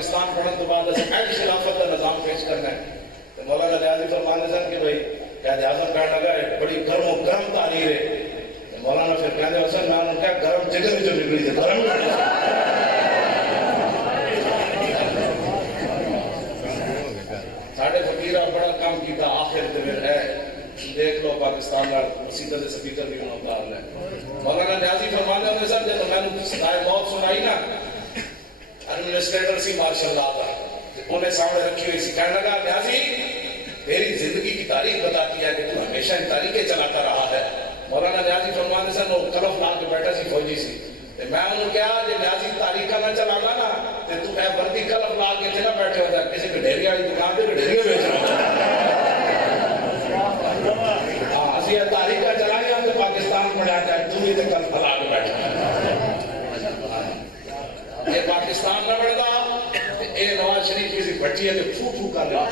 پاکستان پڑھنے تو بعد اینڈ خلافت کا نظام پیش کرنا ہے تو مولانا نیازی فرمانے سن کہ بھائی قائد اعظم کہنے لگا ہے بڑی گرم و گرم تحریر ہے. مولانا پھر کہنے حسن میں نے کہا گرم جگر جو نکلی تھی گرم ساڑھے فقیرہ بڑا کام کیتا آخر دن ہے دیکھ لو پاکستان کا سیدھے سپیکر بھی ہونا اتار ہے. مولانا نیازی فرمانے ہونے سن جب میں نے صدائے موت سنائی نا ایڈمنسٹریٹر سی ماشاء اللہ کا انہیں سامنے رکھی ہوئی سی کہنے لگا نیازی تیری زندگی کی تاریخ بتاتی ہے کہ تو ہمیشہ ان تاریخیں چلاتا رہا ہے. مولانا نیازی فرمانے سن وہ کلف لا کے بیٹھا سی فوجی سی میں انہوں نے کہا جی نیازی تاریخ کا نہ چلانا نا تو اے بردی کلف لا کے تھے نہ بیٹھے ہوتا کسی گڈھیری والی دکان پہ گڈھیری بیچ رہا ہاں اسی تاریخ کا چلائے ہم تو پاکستان پڑھا جائے تو بھی تو کلف لا کے بیٹھا یہ پاکستان نہ بڑھتا اے نواز شریف کسی بھٹی ہے تو پھو پھو کر رہا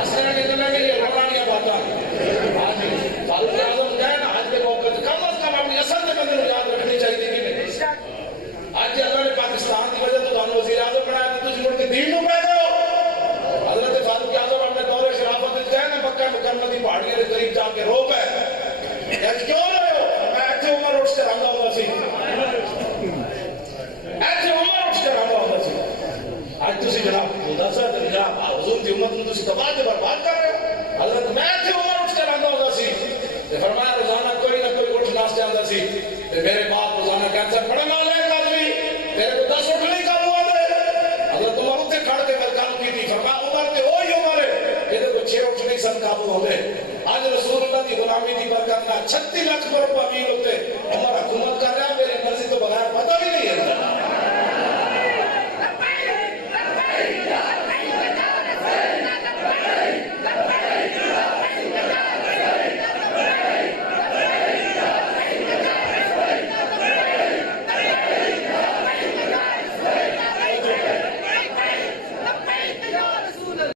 اصل میں نکلنے کے لیے روانیاں باتاں آج فاروق اعظم کہے نا آج کے موقع کم از کم اپنی اصل سے بندے یاد رکھنی چاہیے کہ نہیں آج اللہ نے پاکستان کی وجہ تو تمہیں وزیر اعظم بنایا تو تجھ مڑ کے دین نو پہ گئے ہو. حضرت فاروق اعظم اپنے دور شرافت کہے نا مکہ مکرمہ کی پہاڑیاں کے قریب جا کے رو پہ کیوں رہے ہو میں ایسے عمر اٹھ کے رہا ہوں سی ایسے عمر اٹھ کے رہا ہوں سی آج تسی جناب خدا سا جناب حضور کی امت میں تسی تباہ سے برباد کر رہے ہو. حضرت میں ایسے عمر اٹھ کے رہا ہوں سی فرمایا روزانہ کوئی نہ کوئی اٹھ ناس جاتا سی میرے باپ روزانہ کینسر پڑے نہ لے گا بھی تیرے کو 10 اٹھ نہیں کام ہوا دے. حضرت عمر اتنے کھڑ کے کام کی تھی فرمایا عمر تے وہی عمر ہے یہ کو 6 اٹھ نہیں سن قابو ہوتے. آج رسول اللہ کی غلامی کی برکت نہ 36 لاکھ پر امیر ہوتے عمر حکومت کر رہا